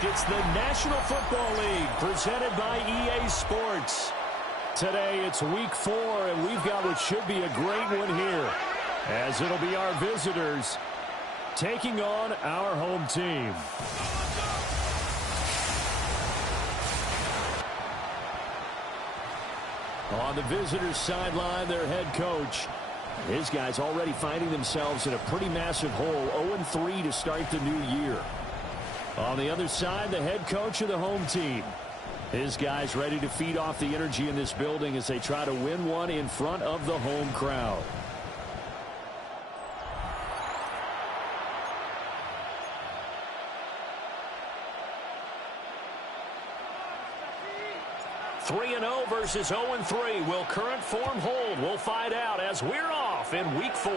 It's the National Football League presented by EA Sports. Today it's week 4, and we've got what should be a great one here, as it'll be our visitors taking on our home team. On the visitors' sideline, their head coach. His guys already finding themselves in a pretty massive hole, 0-3 to start the new year. On the other side, the head coach of the home team. His guys ready to feed off the energy in this building as they try to win one in front of the home crowd. Three 3-0 versus 0-3. Will current form hold? We'll find out as we're off in week 4.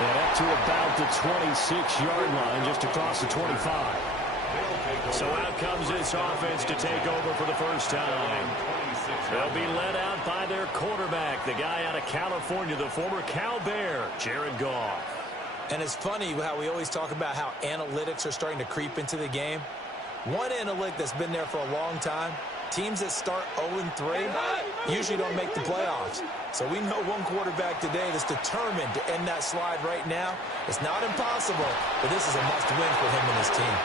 And up to about the 26-yard line, just across the 25. So out comes this offense to take over for the first time. They'll be led out by their quarterback, the guy out of California, the former Cal Bear, Jared Goff. And it's funny how we always talk about how analytics are starting to creep into the game. One analytic that's been there for a long time, teams that start 0-3 usually don't make the playoffs. So we know one quarterback today that's determined to end that slide right now. It's not impossible, but this is a must-win for him and his team.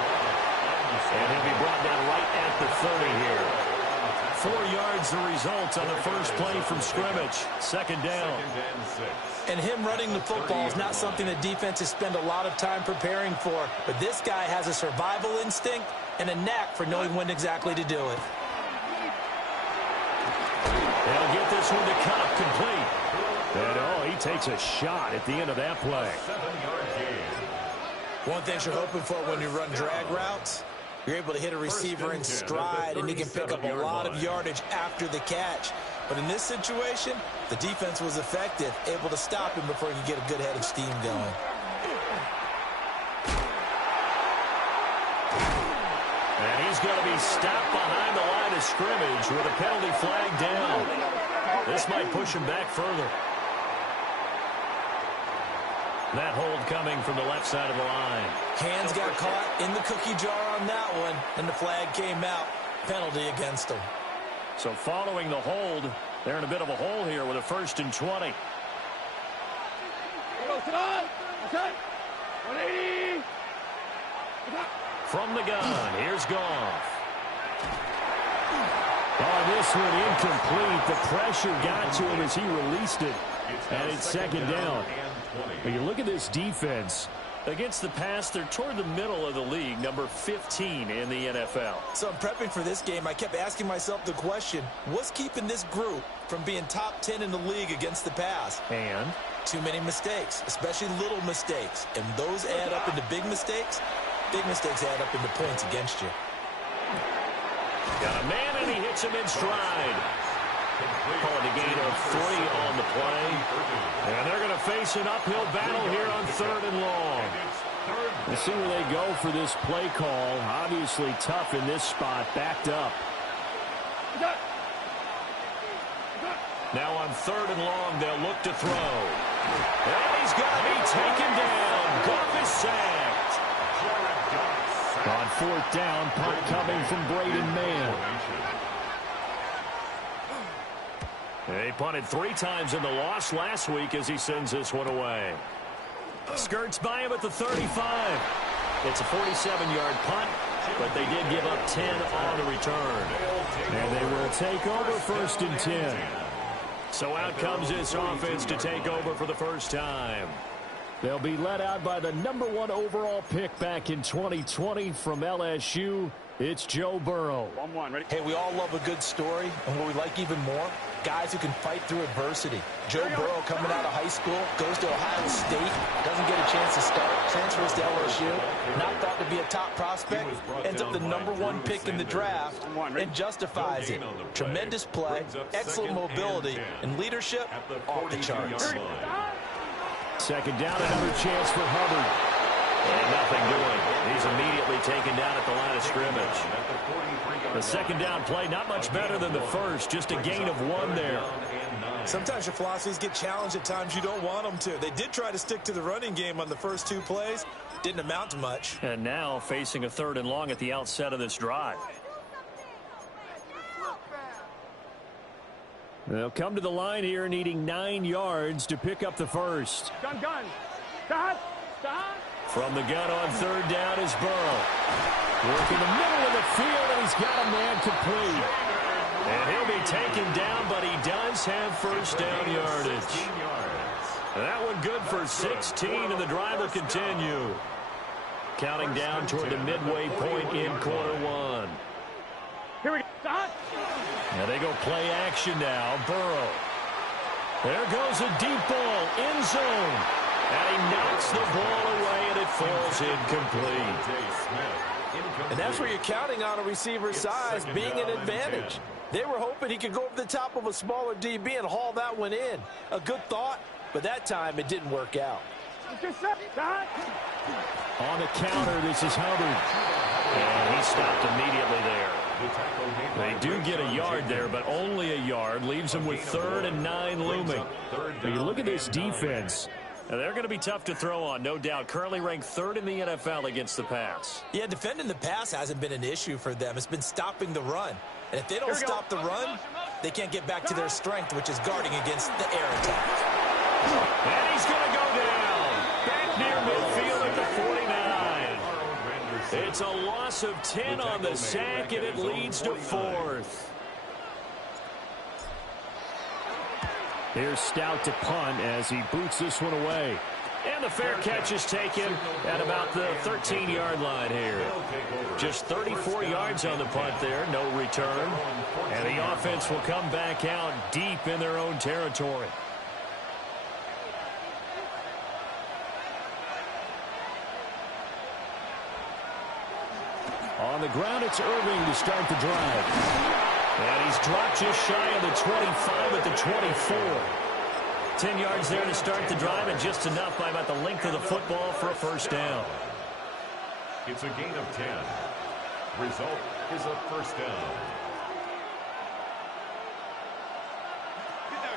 And he'll be brought down right at the 30 here. 4 yards the result on the first play from scrimmage. Second down. And him running the football is not something that defenses spend a lot of time preparing for. But this guy has a survival instinct and a knack for knowing when exactly to do it. They'll get this one to Cup complete. And, oh, he takes a shot at the end of that play. One thing you're hoping for when you run drag routes, you're able to hit a receiver in stride, and he can pick up a lot of yardage after the catch. But in this situation, the defense was effective, able to stop him before he could get a good head of steam going. And he's going to be stopped behind the line of scrimmage with a penalty flag down. This might push him back further. That hold coming from the left side of the line. Hands got caught in the cookie jar on that one, and the flag came out. Penalty against him. So following the hold, they're in a bit of a hole here with a 1st and 20. From the gun, here's Goff. Oh, this one incomplete. The pressure got to him as he released it. And it's second down. When you look at this defense, against the pass, they're toward the middle of the league, number 15 in the NFL. So I'm prepping for this game. I kept asking myself the question, what's keeping this group from being top 10 in the league against the pass? And? Too many mistakes, especially little mistakes. And those add up into big mistakes. Big mistakes add up into points against you. Got a man, and he hits him in stride. Calling a gain of 3 on the play. And they're going to face an uphill battle here on 3rd and long. We'll see where they go for this play call. Obviously tough in this spot, backed up. Now on 3rd and long, they'll look to throw. And he's got to be taken down. Goff is sacked. On 4th down, punt coming from Braden Mann. They punted 3 times in the loss last week as he sends this one away. Skirts by him at the 35. It's a 47-yard punt, but they did give up 10 on the return. And they will take over 1st and 10. So out comes this offense to take over for the first time. They'll be led out by the number 1 overall pick back in 2020 from LSU. It's Joe Burrow. 1-1, ready? Hey, we all love a good story, and what we like even more, guys who can fight through adversity. Joe Burrow coming out of high school, goes to Ohio State, doesn't get a chance to start, transfers to LSU, not thought to be a top prospect, ends up the number 1 pick in the draft, and justifies it. Tremendous play, excellent mobility, and leadership off the charts. Second down, another chance for Hubbard. And nothing doing. He's immediately taken down at the line of scrimmage. The second down play, not much better than the first, just a gain of 1 there. Sometimes your philosophies get challenged at times you don't want them to. They did try to stick to the running game on the first 2 plays. Didn't amount to much. And now facing a 3rd and long at the outset of this drive. They'll come to the line here needing 9 yards to pick up the first. Gun. Stop. From the gun on 3rd down is Burrow. Working the middle of the field, and he's got a man complete. And he'll be taken down, but he does have first down yardage. That one good for 16, and the drive will continue. Counting down toward the midway point in quarter 1. Here we go. Now they go play action now. Burrow. There goes a deep ball, end zone. And he knocks the ball away, and it falls incomplete. And that's where you're counting on a receiver's size being an advantage. They were hoping he could go over the top of a smaller DB and haul that one in. A good thought, but that time it didn't work out. On the counter, this is Hubbard. And he stopped immediately there. They do get a yard there, but only a yard. Leaves them with 3rd and 9 looming. Now you look at this defense. Now they're going to be tough to throw on, no doubt. Currently ranked 3rd in the NFL against the pass. Yeah, defending the pass hasn't been an issue for them. It's been stopping the run. And if they don't stop the run, they can't get back to their strength, which is guarding against the air attack. And he's going to go down. Back near midfield at the 49. It's a loss of 10 on the sack, and it leads to 4th. Here's Stout to punt as he boots this one away. And the fair catch is taken at about the 13-yard line here. Just 34 yards on the punt there, no return. And the offense will come back out deep in their own territory. On the ground, it's Irving to start the drive. And he's dropped just shy of the 25 at the 24. 10 yards there to start the drive, and just enough by about the length of the football for a first down. It's a gain of 10. Result is a first down.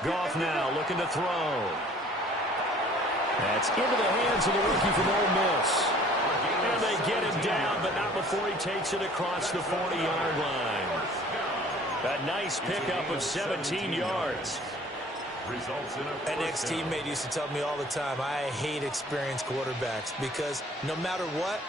Goff now looking to throw. That's into the hands of the rookie from Ole Miss. And they get him down, but not before he takes it across the 40-yard line. A nice pickup of 17 yards. An ex-teammate used to tell me all the time, I hate experienced quarterbacks because no matter what,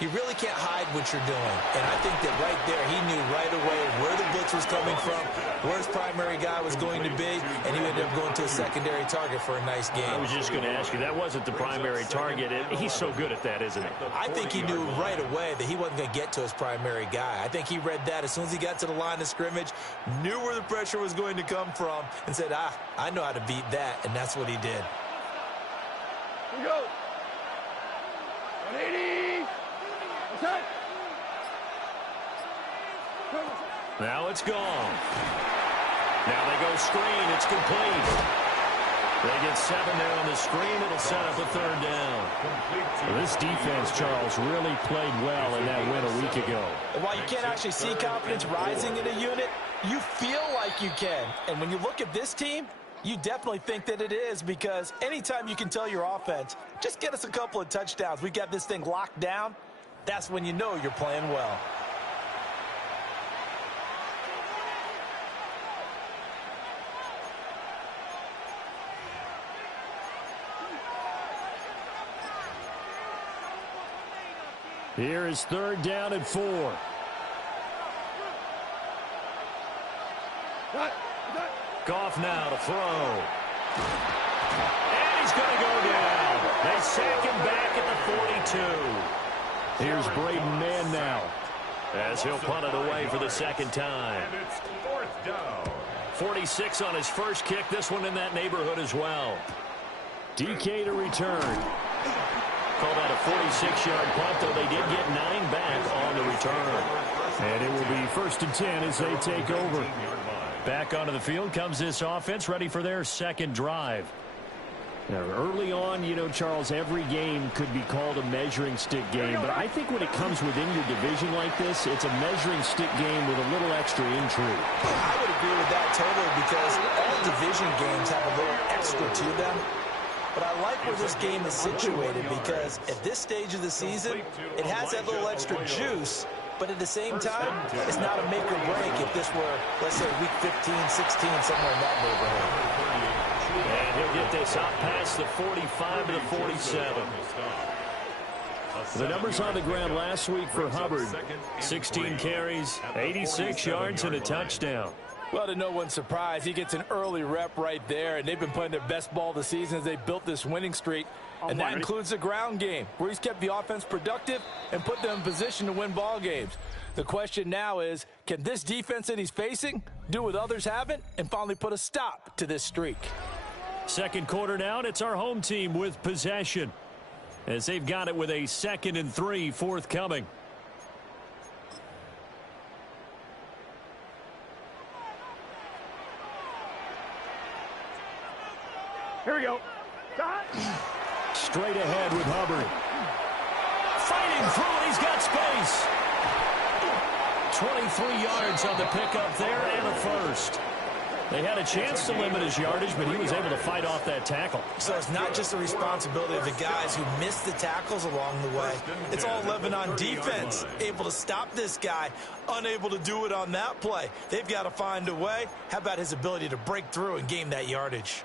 you really can't hide what you're doing. And I think that right there, he knew right away where the blitz was coming from, where his primary guy was going to be, and he ended up going to a secondary target for a nice game. I was just going to ask you, that wasn't the primary target. He's so good at that, isn't he? I think he knew right away that he wasn't going to get to his primary guy. I think he read that as soon as he got to the line of scrimmage, knew where the pressure was going to come from, and said, I know how to beat that, and that's what he did. Here we go. 180. Now it's gone. Now they go screen. It's complete. They get 7 there on the screen. It'll set up a 3rd down. Well, this defense, Charles, really played well in that win a week ago. While you can't actually see confidence rising in a unit, you feel like you can. And when you look at this team, you definitely think that it is, because anytime you can tell your offense, just get us a couple of touchdowns, we got this thing locked down, that's when you know you're playing well. Here is 3rd down and 4. Goff now to throw. And he's going to go down. They sack him back at the 42. Here's Braden Mann now, as he'll punt it away for the 2nd time. And it's 4th down. 46 on his first kick. This one in that neighborhood as well. DK to return. Call that a 46-yard punt, though they did get 9 back on the return. And it will be 1st and 10 as they take over. Back onto the field comes this offense, ready for their 2nd drive. Now, early on, you know, Charles, every game could be called a measuring stick game. But I think when it comes within your division like this, it's a measuring stick game with a little extra intrigue. I would agree with that totally because all division games have a little extra to them. But I like where this game is situated because at this stage of the season, it has that little extra juice. But at the same time, it's not a make or break if this were, let's say, week 15, 16, somewhere in that neighborhood. And he'll get this out past the 45 to the 47. The numbers on the ground last week for Hubbard. 16 carries, 86 yards, and a touchdown. Well, to no one's surprise, he gets an early rep right there, and they've been playing their best ball this season as they built this winning streak. And that includes the ground game, where he's kept the offense productive and put them in position to win ball games. The question now is, can this defense that he's facing do what others haven't and finally put a stop to this streak? Second quarter now, and it's our home team with possession, as they've got it with a 2nd and 3 forthcoming. Here we go. Stop. Straight ahead with Hubbard. Fighting through it. He's got space. 23 yards on the pickup there and a first. They had a chance to limit his yardage, but he was able to fight off that tackle. So it's not just the responsibility of the guys who missed the tackles along the way. It's all 11 on defense, able to stop this guy, unable to do it on that play. They've got to find a way. How about his ability to break through and gain that yardage?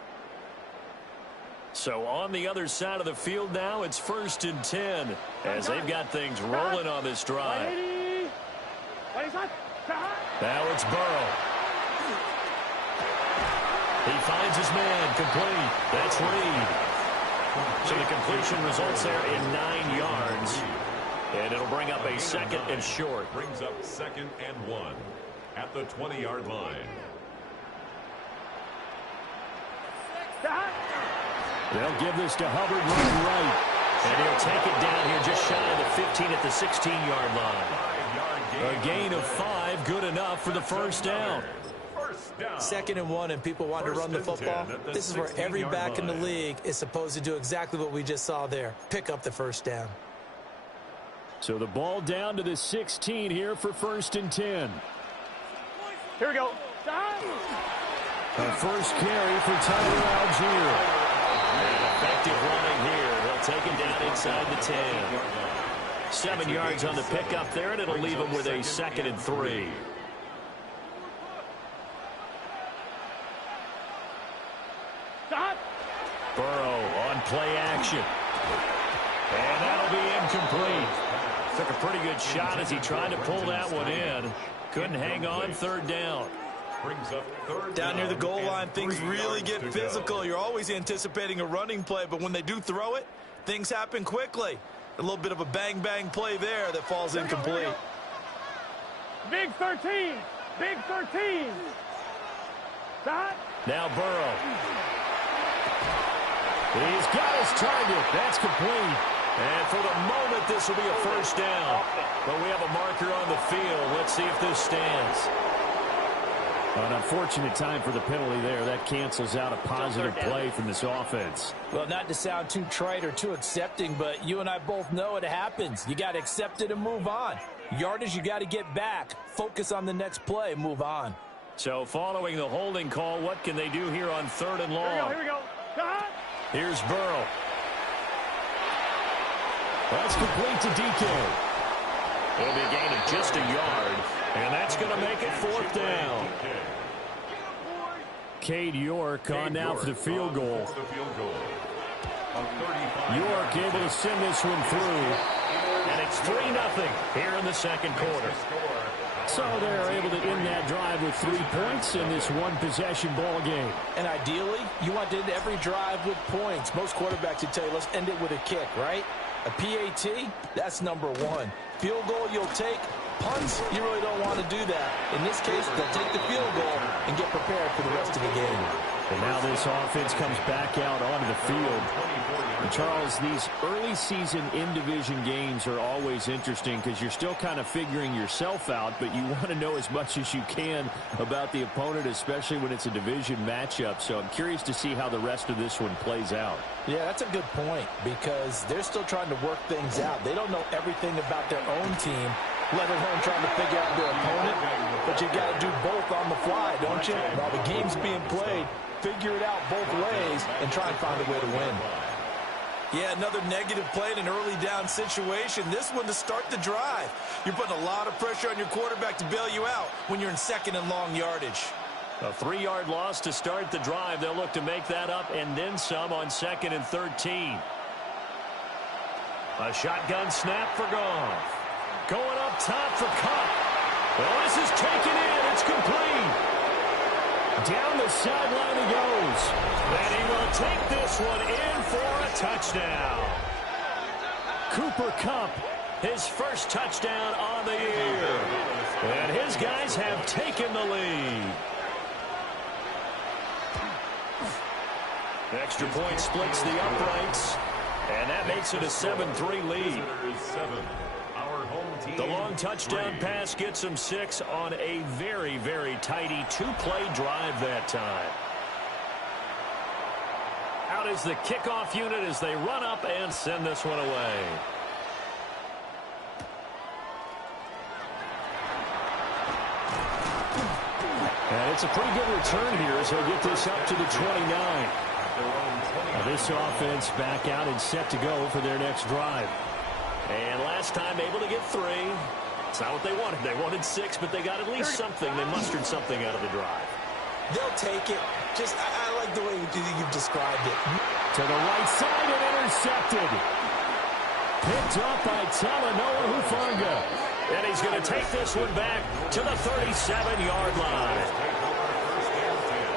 So on the other side of the field now, it's 1st and 10 as they've got things rolling on this drive. Now it's Burrow. He finds his man, complete. That's Reed. So the completion results there in 9 yards. And it'll bring up a 2nd and short. Brings up 2nd and 1 at the 20-yard line. They'll give this to Hubbard running right. And he'll take it down here just shy of the 15 at the 16-yard line. A gain of 5, good enough for the first down. 2nd and 1, and people want to run the football. This is where every back in the league is supposed to do exactly what we just saw there. Pick up the first down. So the ball down to the 16 here for 1st and 10. Here we go. A first carry for Tyler Algier. Effective running here. They'll take it down inside the 10. 7 yards on the pickup there, and it'll leave him with a 2nd and 3. Burrow on play action. And that'll be incomplete. Took a pretty good shot as he tried to pull that one in. Couldn't hang on, 3rd down. Brings up 3rd down near the goal line, things really get physical. You're always anticipating a running play, but when they do throw it, things happen quickly. A little bit of a bang-bang play there that falls incomplete. Big 13. Big 13. Stop. Now Burrow. He's got his target. That's complete. And for the moment, this will be a first down. But we have a marker on the field. Let's see if this stands. An unfortunate time for the penalty there. That cancels out a positive play from this offense. Well, not to sound too trite or too accepting, but you and I both know it happens. You got to accept it and move on. Yardage, you got to get back. Focus on the next play. Move on. So following the holding call, what can they do here on 3rd and long? Here we go. Here's Burrow. That's complete to DK. It'll be a gain of just a yard, and that's going to make it 4th down. Cade York on now for the field goal. York able to send this one through, and it's 3-0 here in the 2nd quarter. So they're able to end that drive with 3 points in this one-possession ball game. And ideally, you want to end every drive with points. Most quarterbacks would tell you, let's end it with a kick, right? A PAT, that's number 1. Field goal you'll take. Punts, you really don't want to do that. In this case, they'll take the field goal and get prepared for the rest of the game. And now this offense comes back out onto the field. And Charles, these early season in-division games are always interesting because you're still kind of figuring yourself out, but you want to know as much as you can about the opponent, especially when it's a division matchup. So I'm curious to see how the rest of this one plays out. Yeah, that's a good point because they're still trying to work things out. They don't know everything about their own team, let alone trying to figure out their opponent. But you got to do both on the fly, don't you? While the game's being played, figure it out both ways and try and find a way to win. Yeah, another negative play in an early down situation. This one to start the drive. You're putting a lot of pressure on your quarterback to bail you out when you're in second and long yardage. A 3-yard loss to start the drive. They'll look to make that up and then some on 2nd and 13. A shotgun snap for Goff. Going up top for Cup. Well, this is taken in. It's complete. Down the sideline he goes. And he will take this one in for a touchdown. Cooper Kupp, his first touchdown on the year. And his guys have taken the lead. Extra point splits the uprights. And that makes it a 7-3 lead. The long touchdown pass gets them 6 on a very, very tidy 2-play drive that time. Out is the kickoff unit as they run up and send this one away. And it's a pretty good return here as they'll get this up to the 29. Now this offense back out and set to go for their next drive. And last time able to get 3. It's not what they wanted. They wanted 6, but they got at least something. They mustered something out of the drive. They'll take it. I like the way you've described it. To the right side and intercepted. Picked up by Talanoa Hufanga. And he's going to take this one back to the 37-yard line.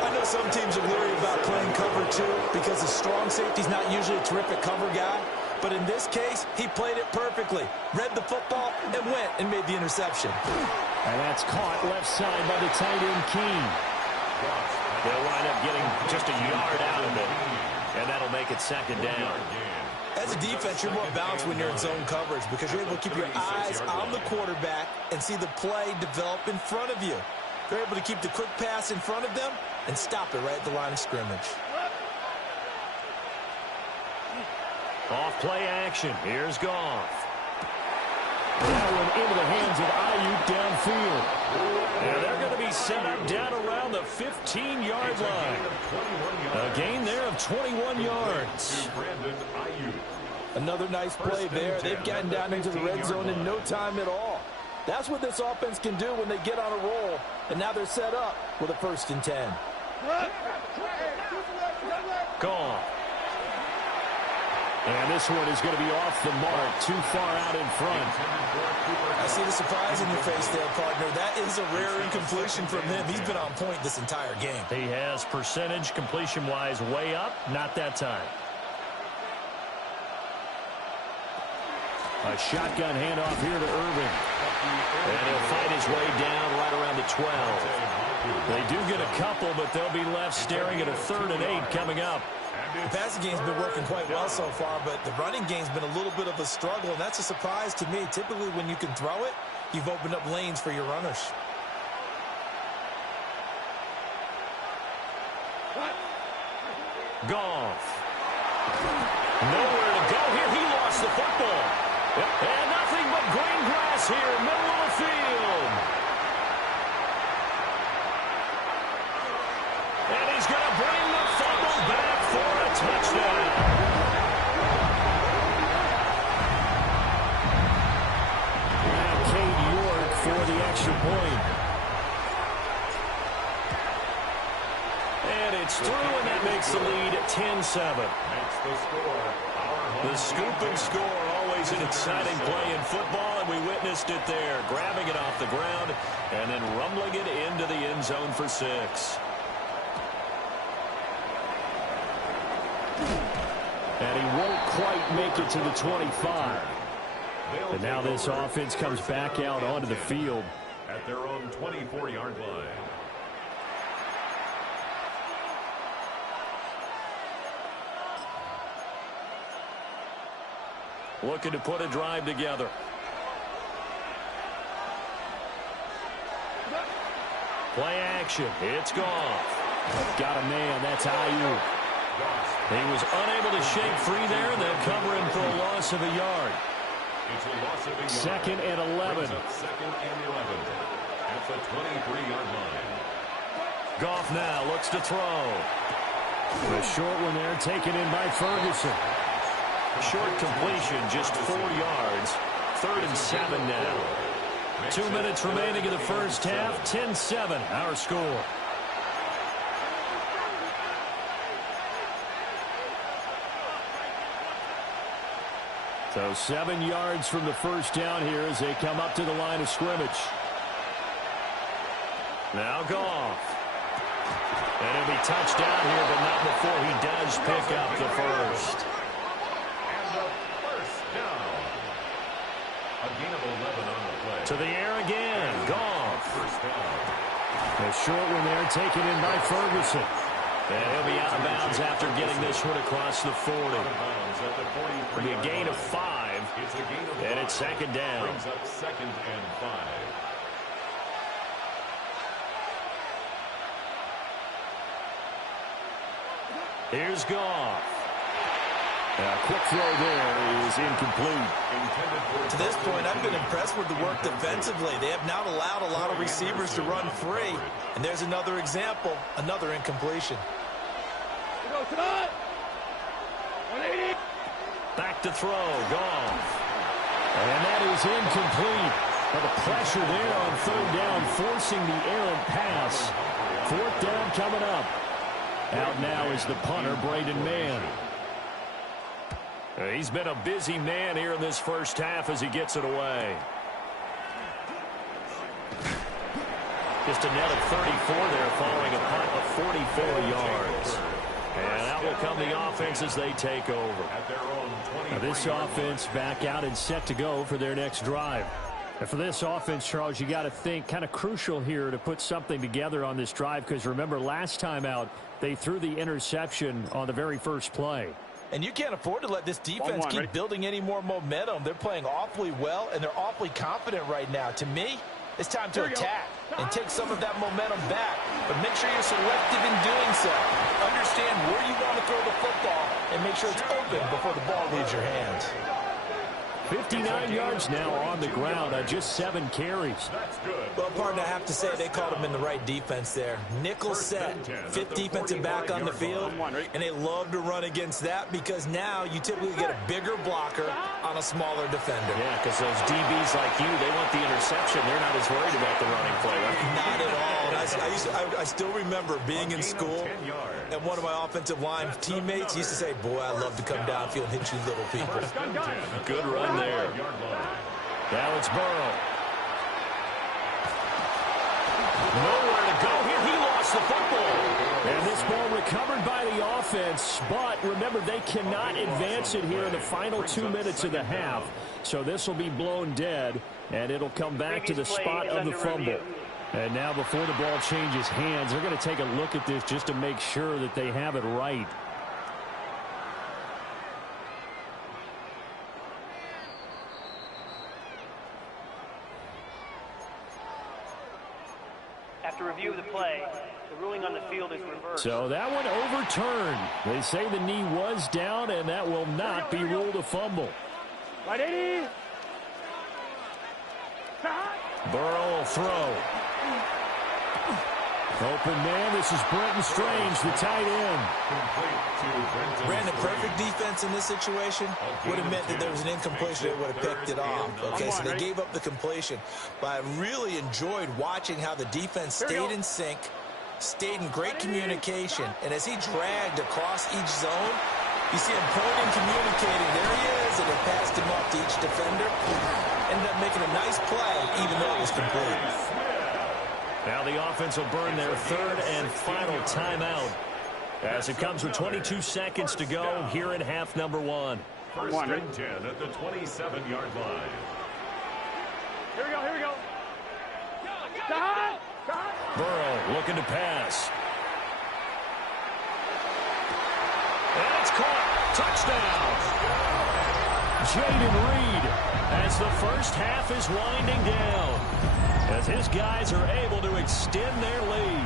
I know some teams are leery about playing cover 2 because the strong safety's not usually a terrific cover guy. But in this case, he played it perfectly. Read the football and went and made the interception. And that's caught left side by the tight end Keene. They'll wind up getting just a yard out of it. And that'll make it 2nd down. As a defense, you're more balanced when you're in zone coverage because you're able to keep your eyes on the quarterback and see the play develop in front of you. You're able to keep the quick pass in front of them and stop it right at the line of scrimmage. Off play action. Here's Goff. That one into the hands of Ayuk downfield. And they're going to be set up down around the 15-yard line. A gain there of 21 yards. Another nice play there. They've gotten down into the red zone in no time at all. That's what this offense can do when they get on a roll. And now they're set up with a 1st and 10. Goff. And this one is going to be off the mark, too far out in front. I see the surprise in your face there, partner. That is a rare incompletion from him. He's been on point this entire game. He has percentage completion-wise way up, not that time. A shotgun handoff here to Irving. And he'll find his way down right around the 12. They do get a couple, but they'll be left staring at a 3rd and 8 coming up. The passing game's been working quite well so far, but the running game's been a little bit of a struggle, and that's a surprise to me. Typically, when you can throw it, you've opened up lanes for your runners. Goff. Nowhere to go here. He lost the football. And nothing but green grass here, middle of the field. And he's going to bring the fumble back for a touchdown. And Cade York for the extra point. And it's through, and that makes the lead at 10-7. The scoop and score, always an exciting play in football, and we witnessed it there, grabbing it off the ground and then rumbling it into the end zone for 6. And he won't quite make it to the 25. And now this offense comes back out onto the field at their own 24-yard line. looking to put a drive together. Play action. It's Goff. Got a man. That's Ayuk. He was unable to shake free there. They'll cover him for a loss of a yard. It's a loss of a yard. Second and 11. Second and 11 at the 23-yard line. Goff now looks to throw. The short one there taken in by Ferguson. Short completion, just 4 yards. 3rd and 7 now. 2 minutes remaining in the first half. 10-7, our score. So 7 yards from the first down here as they come up to the line of scrimmage. Now Goff. And he'll be touched down here, but not before he does pick up the first. And the first down. A gain of 11 on the play. To the air again. Goff. First down. A short one there taken in by Ferguson. And he'll be out of bounds after getting this one across the 40. It'll be a gain of 5. It's a gain of 5. And it's second down. Brings up 2nd and 5. Here's Goff. A quick throw there is incomplete. To this point, I've been impressed with the work defensively. They have not allowed a lot of receivers to run free. And there's another example, another incompletion. Back to throw. Goff. And that is incomplete. But the pressure there on 3rd down, forcing the errant pass. 4th down coming up. Out now is the punter, Braden Mann. He's been a busy man here in this first half as he gets it away. Just a net of 34 there following a punt of 44 yards. And out will come the offense as they take over. Now this offense back out and set to go for their next drive. And for this offense, Charles, you got to think kind of crucial here to put something together on this drive, because remember last time out they threw the interception on the very first play. And you can't afford to let this defense keep building any more momentum. They're playing awfully well, and they're awfully confident right now. To me, it's time to attack and take some of that momentum back. But make sure you're selective in doing so. Understand where you want to throw the football and make sure it's open before the ball leaves your hands. 59 yards now on the ground on just 7 carries. Well, partner, I have to say they called him in the right defense there. Nickel set, 5th defensive back on the field, and they love to run against that because now you typically get a bigger blocker on a smaller defender. Yeah, because those DBs like you, they want the interception. They're not as worried about the running play, right? Not at all. And I still remember being in school, and one of my offensive line teammates used to say, boy, I love to come downfield and hit you little people. Good run there. Now it's Burrow. Nowhere to go here. He lost the football. And this ball recovered by the offense. But remember, they cannot advance it here in the final 2 minutes of the half. So this will be blown dead, and it'll come back to the spot of the fumble. And now before the ball changes hands, they're going to take a look at this just to make sure that they have it right. After review of the play, the ruling on the field is reversed. So that one overturned. They say the knee was down, and that will not be ruled a fumble. Right, 80. Burrow will throw. Open man, this is Brenton Strange, the tight end. Brandon, perfect defense in this situation would have meant that there was an incompletion. They would have picked it off. Okay, so they gave up the completion. But I really enjoyed watching how the defense stayed in sync, stayed in great communication. And as he dragged across each zone, you see him pointing, communicating. There he is, and they passed him up to each defender. Ended up making a nice play, even though it was complete. Now the offense will burn their 3rd and final timeout as it comes with 22 seconds to go here in half number 1. First and 10 at the 27-yard line. Here we go, here we go. Burrow looking to pass. And it's caught. Touchdown. Jaden Reed as the first half is winding down, as his guys are able to extend their lead.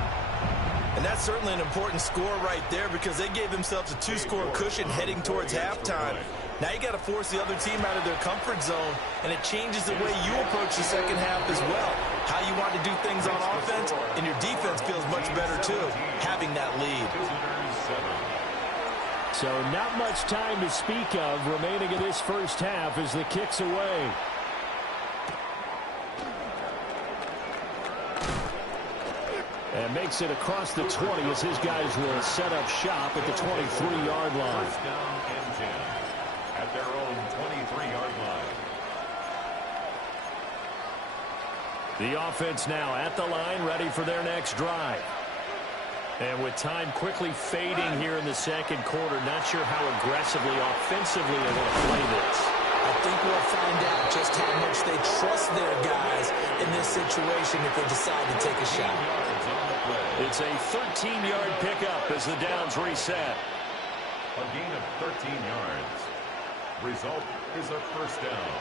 And that's certainly an important score right there because they gave themselves a 2-score cushion heading towards halftime. Now you got to force the other team out of their comfort zone, and it changes the way you approach the second half as well. How you want to do things on offense, and your defense feels much better too, having that lead. So not much time to speak of remaining in this first half as the kick's away. And makes it across the 20 as his guys will set up shop at the 23-yard line. First down and 10 at their own 23-yard line. The offense now at the line, ready for their next drive. And with time quickly fading here in the second quarter, not sure how aggressively, offensively they want to play this. I think we'll find out just how much they trust their guys in this situation if they decide to take a shot. It's a 13-yard pickup as the downs reset. A gain of 13 yards. Result is a first down.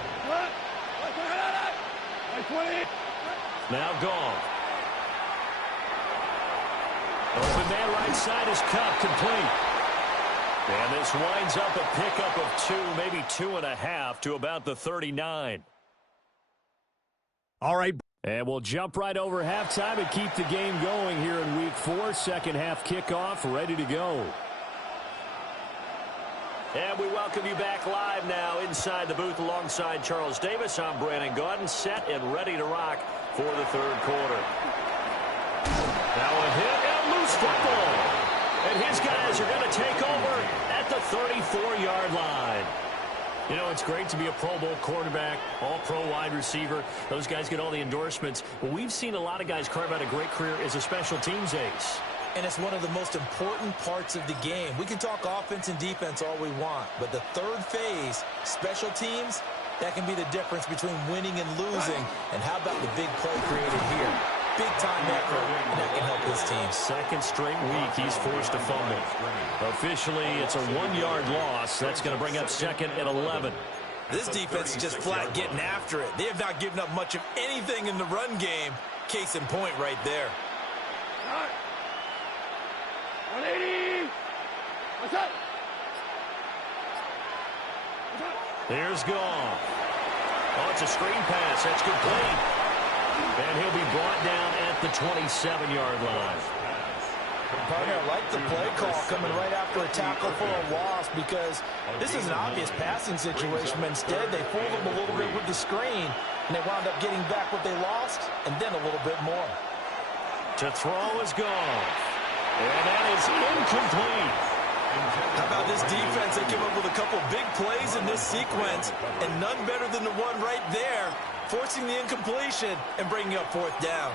Now gone. Open man right side is cut, complete. And this winds up a pickup of 2, maybe 2.5 to about the 39. All right. And we'll jump right over halftime and keep the game going here in Week 4. Second half kickoff, ready to go. And we welcome you back live now inside the booth alongside Charles Davis. I'm Brandon Gaudin, set and ready to rock for the third quarter. Now a hit and a loose football. And his guys are going to take over at the 34-yard line. You know, it's great to be a Pro Bowl quarterback, all-pro wide receiver. Those guys get all the endorsements. But we've seen a lot of guys carve out a great career as a special teams ace. And it's one of the most important parts of the game. We can talk offense and defense all we want, but the third phase, special teams, that can be the difference between winning and losing. And how about the big play created here? Big-time effort, and that can help his team. Second straight week, he's forced a fumble. Officially, it's a 1-yard loss. That's going to bring up second and 11. This defense is just flat getting after it. They have not given up much of anything in the run game. Case in point right there. 180. What's up? Here's Goff. Oh, it's a screen pass. That's complete. And he'll be brought down at the 27-yard line. Partner, I like the play call coming right after a tackle for a loss because this is an obvious passing situation, but instead they fooled them a little bit with the screen, and they wound up getting back what they lost and then a little bit more. To throw is Goff. And that is incomplete. How about this defense? They came up with a couple big plays in this sequence, and none better than the one right there, forcing the incompletion and bringing up fourth down.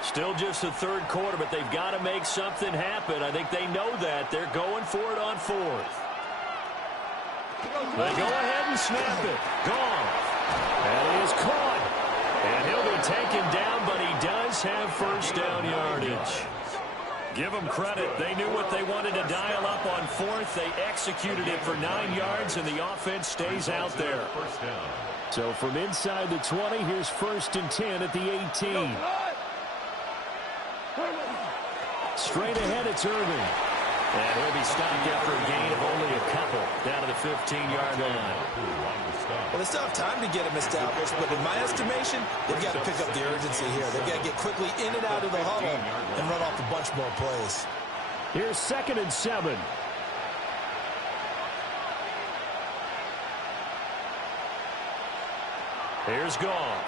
Still just the third quarter, but they've got to make something happen. I think they know that. They're going for it on fourth. They go ahead and snap it. Gone. That is caught. And he'll be taken down, but he does have first down yardage. Give them credit. They knew what they wanted to dial up on fourth. They executed it for 9 yards, and the offense stays out there. So from inside the 20, here's first and 10 at the 18. Straight ahead, it's Irving. And he'll be stopped after a gain of only a couple down to the 15-yard line. Well, they still have time to get him established, but in my estimation, they've got to pick up the urgency here. They've got to get quickly in and out of the huddle and run off a bunch more plays. Here's second and 7. Here's Goff.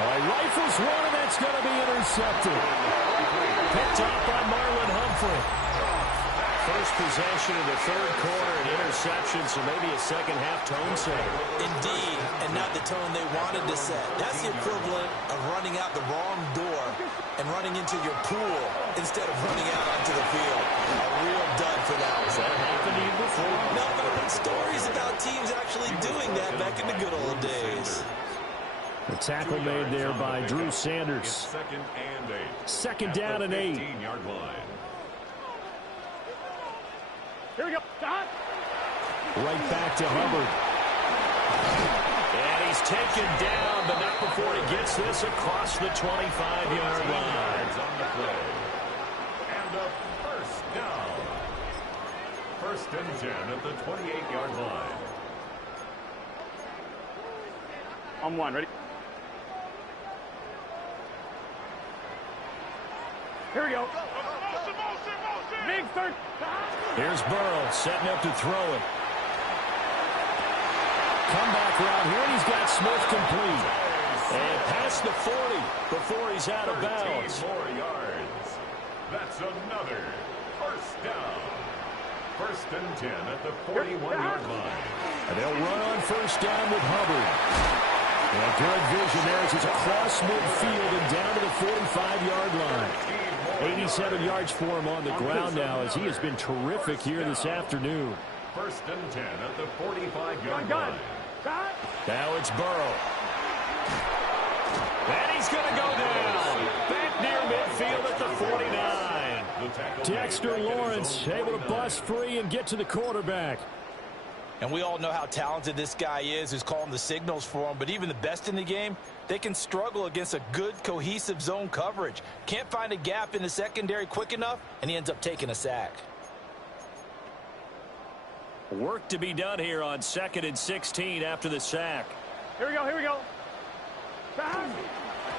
Rifles one, and that's going to be intercepted. Picked off by Marlon Humphrey. First possession of the third quarter, an interception, so maybe a second-half tone setter. Indeed, and not the tone they wanted to set. That's the equivalent of running out the wrong door and running into your pool instead of running out onto the field. A real dud for that one. Has that happened to you before? No, but I've heard stories about teams actually doing that back in the good old days. The tackle made there by Drew Sanders. Second and 8. Second down and 8. 15-yard line. Here we go. Stop. Right back to Hubbard. And he's taken down, but not before he gets this across the 25-yard line. On the play. And a first down. First and 10 at the 28-yard line. On one, ready? Here we go. Big third. Here's Burrow setting up to throw it. Comeback route here, and he's got Smith complete. And past the 40 before he's out of bounds. 13 more yards. That's another first down. First and 10 at the 41-yard line. And they'll run on first down with Hubbard. And good vision there as he's across midfield and down to the 45-yard line. 87 yards for him on the ground now as he has been terrific here this afternoon. First and 10 at the 45-yard line. Now it's Burrow. And he's going to go down. Back near midfield at the 49. Dexter Lawrence able to bust free and get to the quarterback. And we all know how talented this guy is who's calling the signals for him. But even the best in the game, they can struggle against a good, cohesive zone coverage. Can't find a gap in the secondary quick enough, and he ends up taking a sack. Work to be done here on 2nd and 16 after the sack. Here we go, here we go.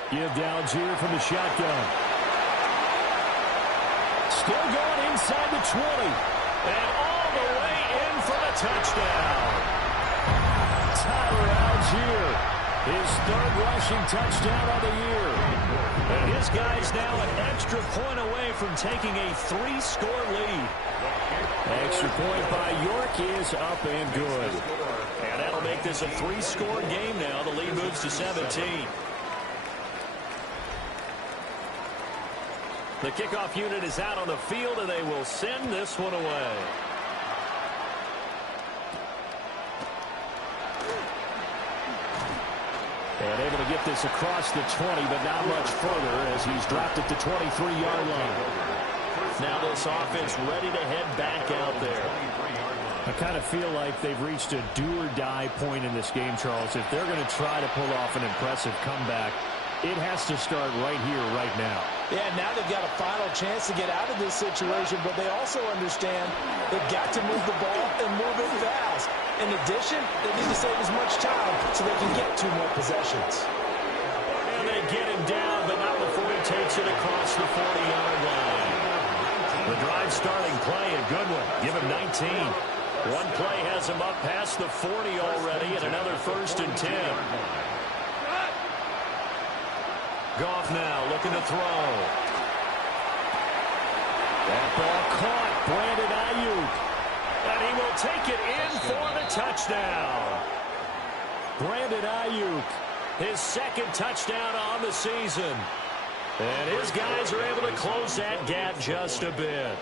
Give Algier from the shotgun. Still going inside the 20. And all the way in for the touchdown. Tyler Algier, his third rushing touchdown of the year. And his guy's now an extra point away from taking a 3-score lead. Extra point by York is up and good. And that'll make this a 3-score game now. The lead moves to 17. The kickoff unit is out on the field, and they will send this one away. And able to get this across the 20, but not much further as he's dropped at the 23-yard line. Now this offense ready to head back out there. I kind of feel like they've reached a do-or-die point in this game, Charles. If they're going to try to pull off an impressive comeback, it has to start right here, right now. Yeah, now they've got a final chance to get out of this situation, but they also understand they've got to move the ball and move it fast. In addition, they need to save as much time so they can get 2 more possessions. And they get him down, but not before he takes it across the 40-yard line. The drive starting play, a good one. Give him 19. One play has him up past the 40 already, and another 1st and 10. Goff now looking to throw. That ball caught. Brandon Ayuk. And he will take it in for the touchdown. Brandon Ayuk, his 2nd touchdown on the season. And his guys are able to close that gap just a bit.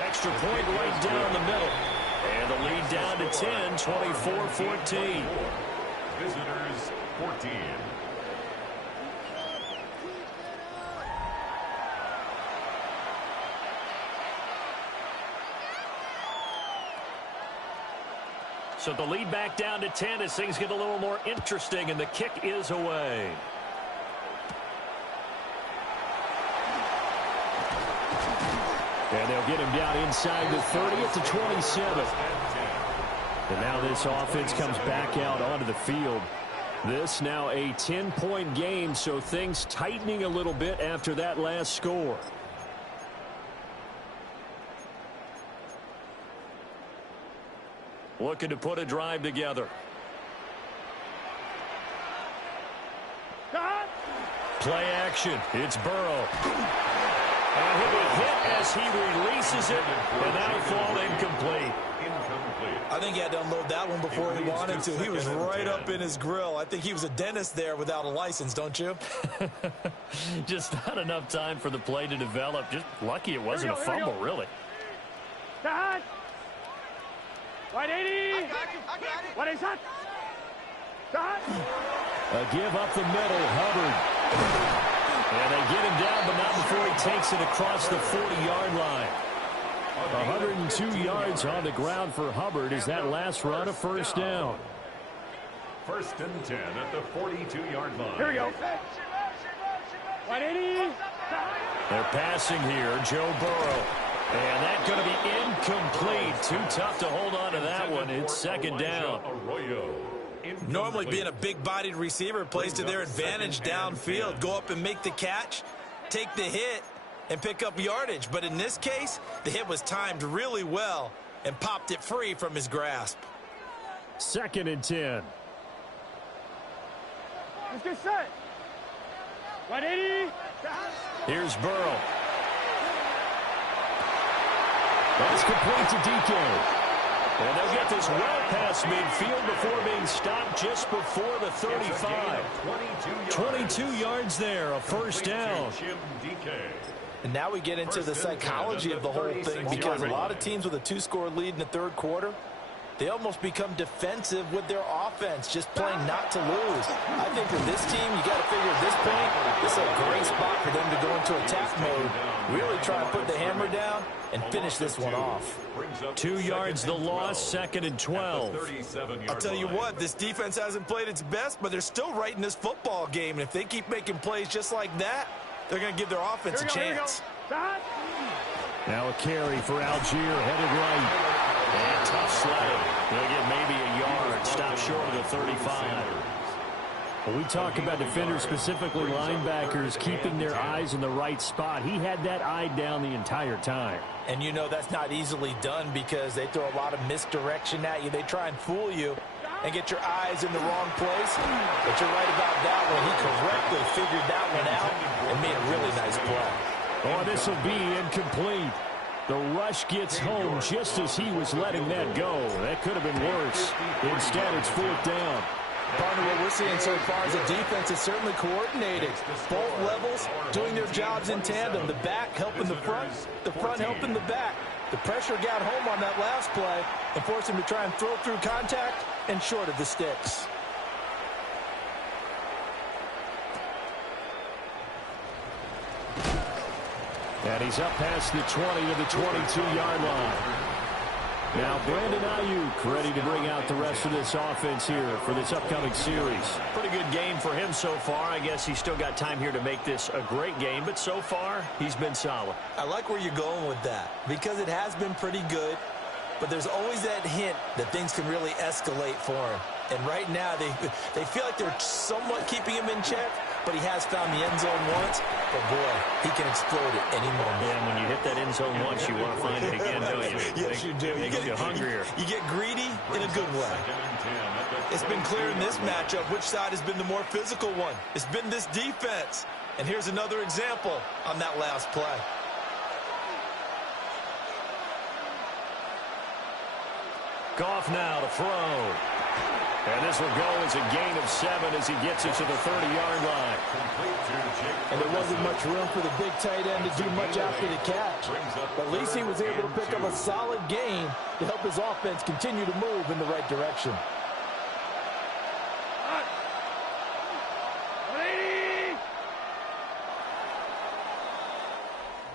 Extra point right down the middle. And the lead down to 10, 24-14. Visitors 14. So the lead back down to 10 as things get a little more interesting, and the kick is away. And they'll get him down inside the 30 at the 27. And now this offense comes back out onto the field. This now a 10-point game, so things tightening a little bit after that last score. Looking to put a drive together. Play action. It's Burrow. And he'll be hit as he releases it, and that'll fall incomplete. I think he had to unload that one before he wanted to. He was right up in his grill. I think he was a dentist there without a license, don't you? Just not enough time for the play to develop. Just lucky it wasn't a fumble, really. Cut. 180. What is that? Cut. A give up the middle, Hubbard. And they get him down, but not before he takes it across the 40-yard line. 102 yards on the ground for Hubbard as that last run a first down. 1st and 10 at the 42-yard line. Here we go. 180. They're passing here, Joe Burrow. And that's going to be incomplete. Too tough to hold on to that one. It's 2nd down. Normally being a big-bodied receiver plays to their advantage downfield. Go up and make the catch, take the hit, and pick up yardage. But in this case, the hit was timed really well and popped it free from his grasp. 2nd and 10. Let's get set. 180. Here's Burrow. That's complete to DK. And they'll get this well past midfield before being stopped just before the 35. 22 yards there, a first down. And now we get into the psychology of the whole thing, because a lot of teams with a 2-score lead in the 3rd quarter, they almost become defensive with their offense, just playing not to lose. I think for this team, you got to figure at this point, this is a great spot for them to go into attack mode, really try to put the hammer down and finish this one off. 2 yards the loss, 2nd and 12. I'll tell you what, this defense hasn't played its best, but they're still right in this football game. And if they keep making plays just like that, they're going to give their offense a chance. Now a carry for Algier, headed right. And tough slide. They'll get maybe a yard. Stop short of the 35. Well, we talk about defenders, specifically linebackers, keeping their eyes in the right spot. He had that eye down the entire time. And you know that's not easily done because they throw a lot of misdirection at you. They try and fool you and get your eyes in the wrong place. But you're right about that one. He correctly figured that one out and made a really nice play. Oh, this will be incomplete. The rush gets home just as he was letting that go. That could have been worse. Instead, it's 4th down. Partner, what we're seeing so far as a defense is certainly coordinated. Both levels doing their jobs in tandem. The back helping the front helping the back. The pressure got home on that last play and forced him to try and throw through contact and short of the sticks. And he's up past the 20 to the 22-yard line. Now Brandon Ayuk ready to bring out the rest of this offense here for this upcoming series. Pretty good game for him so far. I guess he's still got time here to make this a great game, but so far he's been solid. I like where you're going with that because it has been pretty good, but there's always that hint that things can really escalate for him. And right now they feel like they're somewhat keeping him in check, but he has found the end zone once. But boy, he can explode at any moment. Yeah, and when you hit that end zone once, you want to find it again, don't you? Yes, you do. You get hungrier. You get greedy in a good way. It's been clear in this matchup which side has been the more physical one. It's been this defense. And here's another example on that last play. Goff now to throw. And this will go as a gain of 7 as he gets it to the 30-yard line. And there wasn't much room for the big tight end to do much after the catch. But at least he was able to pick up a solid gain to help his offense continue to move in the right direction.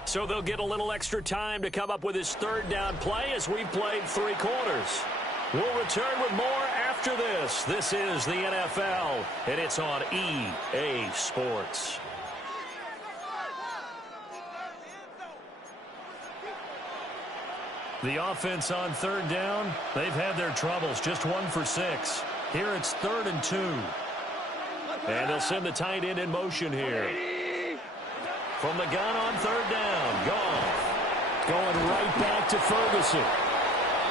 So they'll get a little extra time to come up with his 3rd down play as we've played 3 quarters. We'll return with more after this. This is the NFL, and it's on EA Sports. The offense on 3rd down, they've had their troubles, just 1 for 6. Here it's 3rd and 2. And they'll send the tight end in motion here. From the gun on 3rd down, Goff going right back to Ferguson.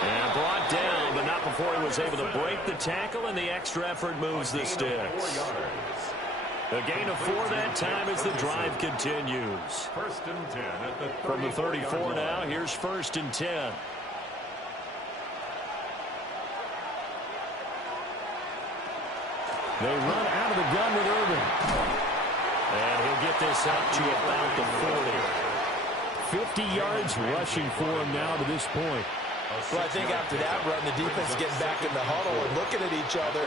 And brought down, but not before he was able to break the tackle, and the extra effort moves the sticks. A gain of 4 that time as the drive continues. 1st and 10 at the 34 From the 34 now, here's 1st and 10. They run out of the gun with Irvin. And he'll get this out to about the 40. 50 yards rushing for him now to this point. Well, I think after that run, the defense is getting back in the huddle and looking at each other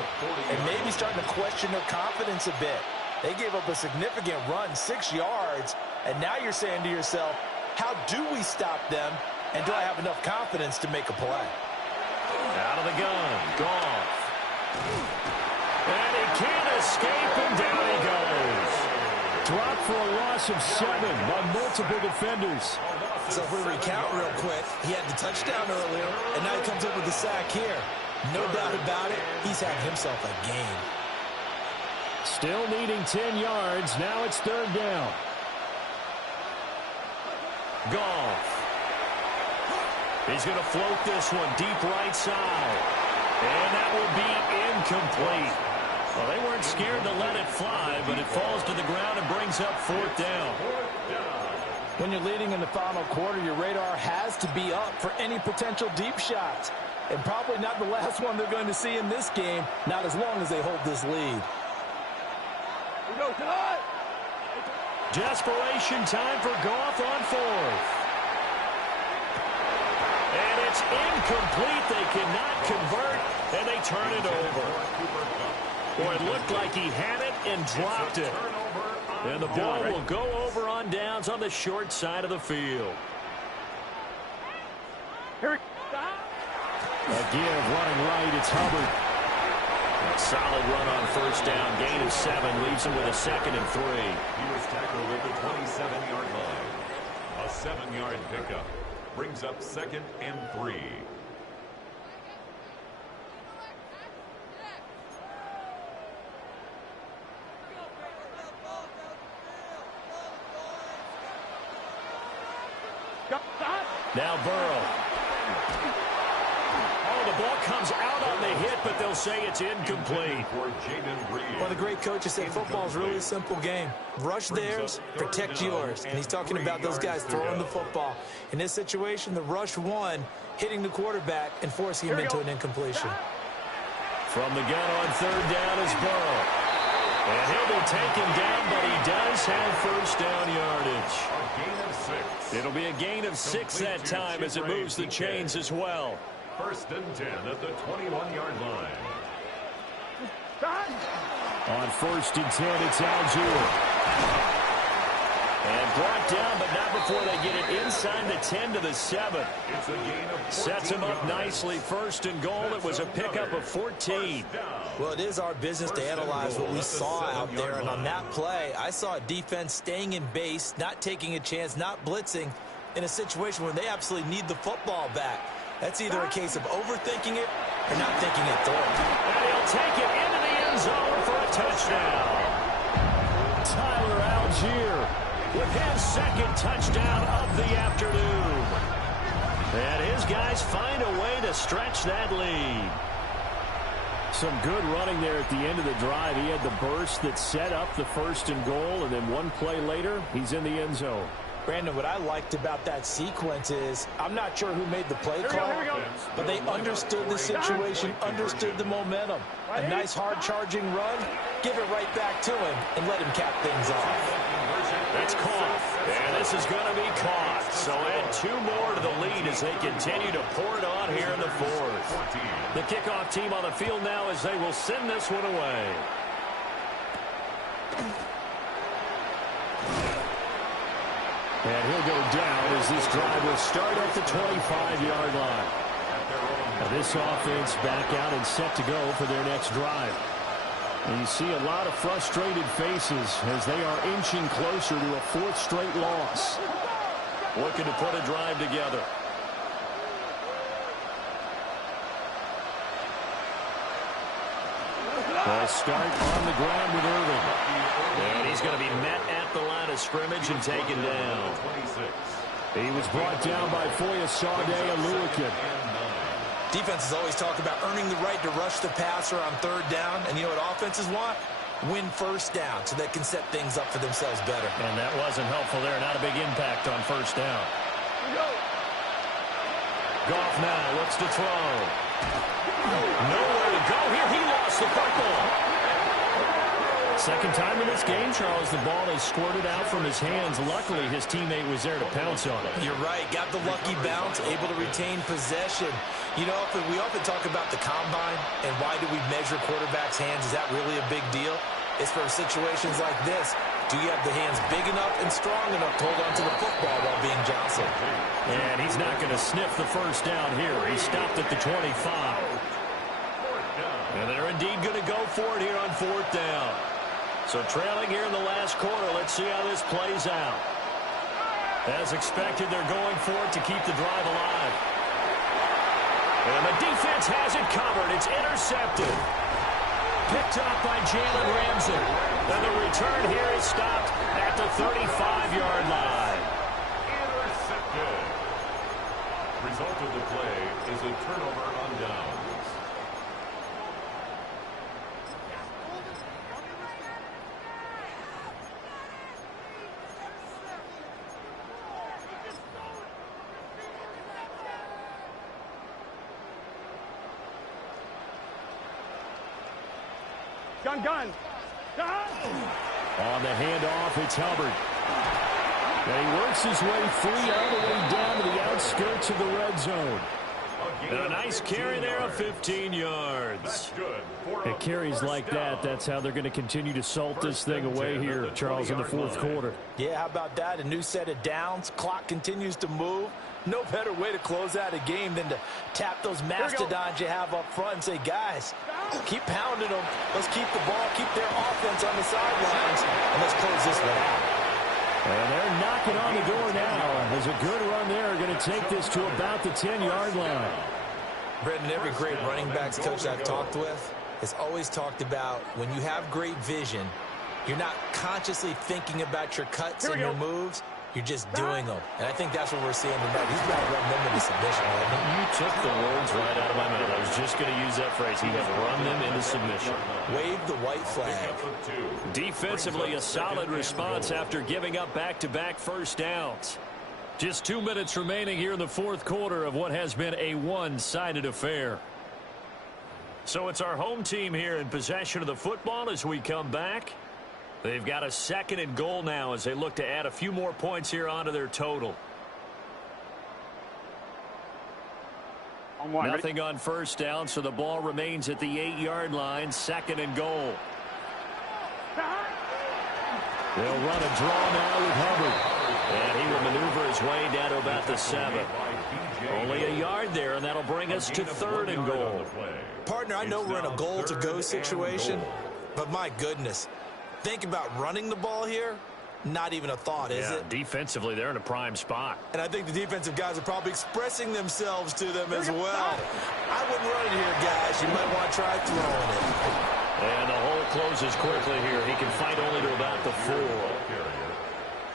and maybe starting to question their confidence a bit. They gave up a significant run, 6 yards, and now you're saying to yourself, how do we stop them And do I have enough confidence to make a play? Out of the gun, Goff. And he can't escape, and down he goes. Dropped for a loss of 7 by multiple defenders. So if we recount real quick, he had the touchdown earlier, and now he comes up with the sack here. No doubt about it, he's had himself a game. Still needing 10 yards. Now it's 3rd down. Goff. He's going to float this one deep right side. And that will be incomplete. Well, they weren't scared to let it fly, but it falls to the ground and brings up 4th down. When you're leading in the final quarter, your radar has to be up for any potential deep shots. And probably not the last one they're going to see in this game, not as long as they hold this lead. Desperation time for Goff on 4th. And it's incomplete. They cannot convert, and they turn it over. Boy, it looked like he had it and dropped it. And the ball will go over on downs on the short side of the field. A give running right. It's Hubbard. A solid run on 1st down. Gain of 7 leaves him with a 2nd and 3. He was tackled at the 27-yard line. A 7-yard pickup brings up 2nd and 3. Now Burrow. Oh, the ball comes out on the hit, but they'll say it's incomplete. Well, the great coaches say football is really a simple game. Rush theirs, protect yours. And he's talking about those guys throwing the football. In this situation, the rush won, hitting the quarterback and forcing him into an incompletion. From the gun on 3rd down is Burrow. And he'll be taken down, but he does have 1st down yardage. It'll be a gain of 6 that time as it moves the chains as well. 1st and 10 at the 21-yard line. On 1st and 10, it's Algier. And brought down, but not before they get it inside the 10 to the 7. It's a gain of 14 Sets him up yards. nicely. 1st and goal. It was a pickup of 14. Well, it is our business to analyze what we saw out there. And on that play, I saw a defense staying in base, not taking a chance, not blitzing in a situation where they absolutely need the football back. That's either a case of overthinking it or not thinking it through. And he'll take it into the end zone for a touchdown. Tyler Algier with his 2nd touchdown of the afternoon. And his guys find a way to stretch that lead. Some good running there at the end of the drive. He had the burst that set up the 1st and goal, and then one play later, he's in the end zone. Brandon, what I liked about that sequence is I'm not sure who made the play call, but they understood the situation, understood the momentum. A nice hard-charging run, give it right back to him, and let him cap things off. That's caught, and this is going to be caught. So add 2 more to the lead as they continue to pour it on here in the 4th. The kickoff team on the field now as they will send this one away. And he'll go down as this drive will start at the 25-yard line. Now this offense back out and set to go for their next drive. And you see a lot of frustrated faces as they are inching closer to a 4th straight loss. Looking to put a drive together. They'll start on the ground with Irvin. And he's going to be met at the line of scrimmage and taken down. He was brought down by Foyesade Aluakin. Defenses always talk about earning the right to rush the passer on 3rd down. And you know what offenses want? Win 1st down so they can set things up for themselves better. And that wasn't helpful there. Not a big impact on 1st down. Goff now looks to throw. Nowhere to go here. He lost the football. Second time in this game, Charles, the ball has squirted out from his hands. Luckily, his teammate was there to pounce on it. You're right. Got the lucky bounce, able to retain possession. You know, we often talk about the combine and why do we measure quarterbacks' hands. Is that really a big deal? It's for situations like this. Do you have the hands big enough and strong enough to hold on to the football while being jostled? And he's not going to sniff the first down here. He stopped at the 25. And they're indeed going to go for it here on 4th down. So trailing here in the last quarter. Let's see how this plays out. As expected, they're going for it to keep the drive alive. And the defense has it covered. It's intercepted. Picked up by Jalen Ramsey. And the return here is stopped at the 35-yard line. Intercepted. Result of the play is a turnover on downs. Gun. On the handoff, it's Hubbard. And he works his way free all the way down to the outskirts of the red zone. And a nice carry there of 15 yards. It carries like that. That's how they're going to continue to salt this thing away here, Charles, in the 4th quarter. Yeah, how about that? A new set of downs. Clock continues to move. No better way to close out a game than to tap those mastodons you have up front and say, guys, keep pounding them. Let's keep the ball, keep their offense on the sidelines, and let's close this one out. And they're knocking on the door now. There's a good run there. Going to take this to about the 10-yard line. Brendan, every great running backs coach I've talked with has always talked about when you have great vision, you're not consciously thinking about your cuts and your moves. You're just doing them. And I think that's what we're seeing tonight. He's got to run them into submission. You took the words right out of my mouth. I was just going to use that phrase. He has run them into submission. Wave the white flag. Defensively, a solid response after giving up back-to-back first downs. Just 2 minutes remaining here in the 4th quarter of what has been a one-sided affair. So it's our home team here in possession of the football as we come back. They've got a 2nd and goal now as they look to add a few more points here onto their total. Nothing on first down, so the ball remains at the 8-yard line. 2nd and goal. They'll run a draw now with Hubbard. And he will maneuver his way down to about the 7. Only a yard there, and that'll bring us to 3rd and goal. Partner, I know we're in a goal-to-go situation, but my goodness. Think about running the ball here. Not even a thought, is it? Defensively, they're in a prime spot. And I think the defensive guys are probably expressing themselves to them as well. I wouldn't run it here, guys. You might want to try throwing it. And the hole closes quickly here. He can fight only to about the 4.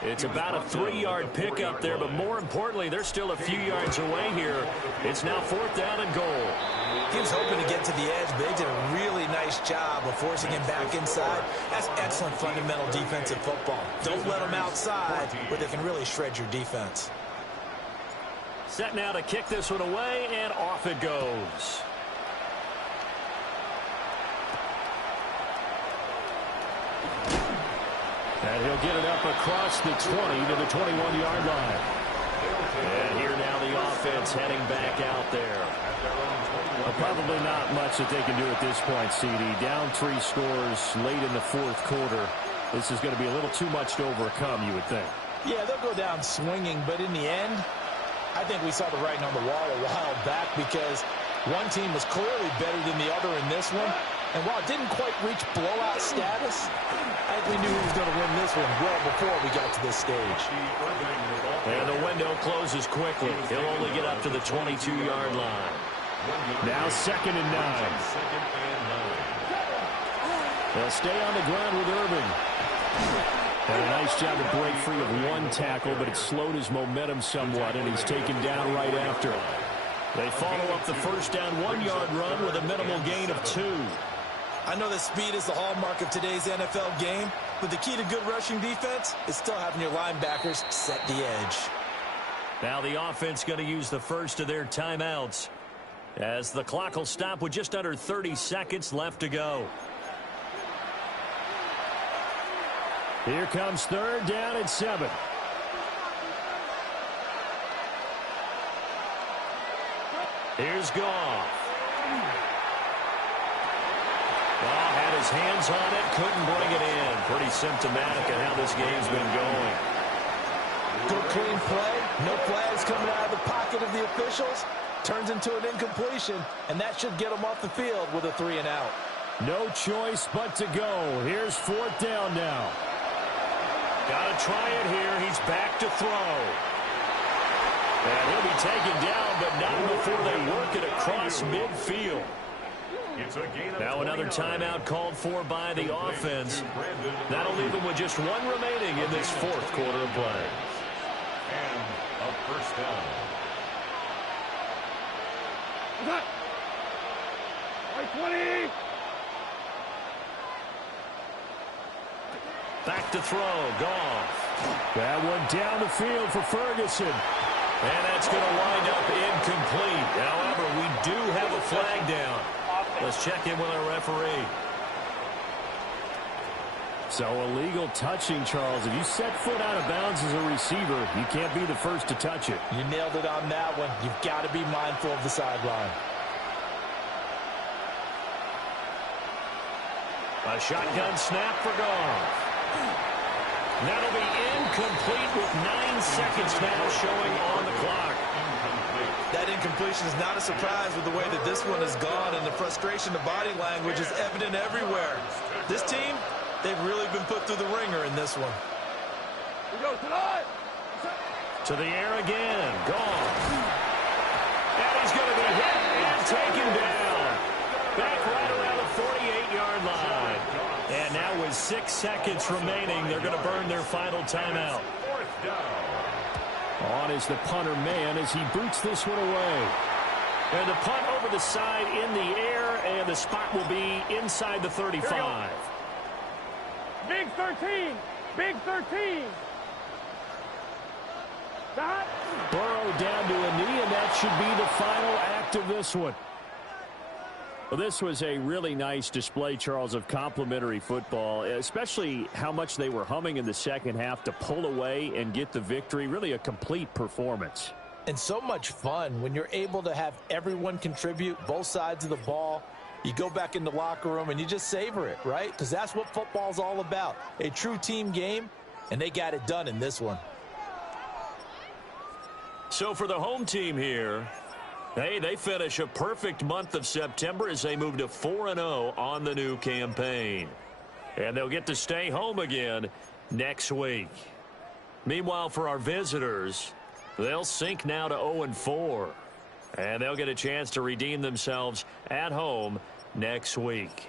It's about a 3-yard pickup there, but more importantly, they're still a few yards away here. It's now 4th down and goal. He was hoping to get to the edge, but they did a really nice job of forcing him back inside. That's excellent fundamental defensive football. Don't let them outside where they can really shred your defense. Set now to kick this one away, and off it goes. And he'll get it up across the 20 to the 21-yard line. And here now the offense heading back out there. Probably not much that they can do at this point, CD. Down 3 scores late in the 4th quarter. This is going to be a little too much to overcome, you would think. Yeah, they'll go down swinging, but in the end, I think we saw the writing on the wall a while back because one team was clearly better than the other in this one. And while it didn't quite reach blowout status, I think we knew who was going to win this one well before we got to this stage. And the window closes quickly. He'll only get up to the 22-yard line. Now 2nd and 9. They'll stay on the ground with Irving. And a nice job to break free of one tackle, but it slowed his momentum somewhat, and he's taken down right after. They follow up the first down 1-yard run with a minimal gain of 2. I know that speed is the hallmark of today's NFL game, but the key to good rushing defense is still having your linebackers set the edge. Now the offense going to use the first of their timeouts as the clock will stop with just under 30 seconds left to go. Here comes 3rd down and 7. Here's Goff. Oh, had his hands on it, couldn't bring it in. Pretty symptomatic of how this game's been going. Good clean play. No flags coming out of the pocket of the officials. Turns into an incompletion, and that should get him off the field with a 3-and-out. No choice but to go. Here's 4th down now. Got to try it here. He's back to throw. And he'll be taken down, but not before they work it across midfield. Now another timeout called for by the offense. That'll leave them with just one remaining in this 4th quarter of play. And a first down. Right 20. Back to throw. Goff. That one down the field for Ferguson. And that's going to wind up incomplete. However, we do have a flag down. Let's check in with our referee. So illegal touching, Charles. If you set foot out of bounds as a receiver, you can't be the first to touch it. You nailed it on that one. You've got to be mindful of the sideline. A shotgun snap for Goff. That'll be incomplete with 9 seconds now showing on the clock. That incompletion is not a surprise with the way that this one has gone, and the frustration, the body language is evident everywhere. This team, they've really been put through the ringer in this one. We go tonight. To the air again. Goff. And he's going to be hit and taken down. Back right around the 48-yard line. And now with 6 seconds remaining, they're going to burn their final timeout. On is the punter man as he boots this one away. And the punt over the side in the air, and the spot will be inside the 35. Big 13. Big 13. Stop. Burrow down to a knee, and that should be the final act of this one. Well, this was a really nice display, Charles, of complimentary football, especially how much they were humming in the second half to pull away and get the victory. Really a complete performance. And so much fun when you're able to have everyone contribute, both sides of the ball. You go back in the locker room and you just savor it, right? Because that's what football's all about. A true team game, and they got it done in this one. So for the home team here, hey, they finish a perfect month of September as they move to 4-0 on the new campaign. And they'll get to stay home again next week. Meanwhile, for our visitors, they'll sink now to 0-4. And they'll get a chance to redeem themselves at home next week.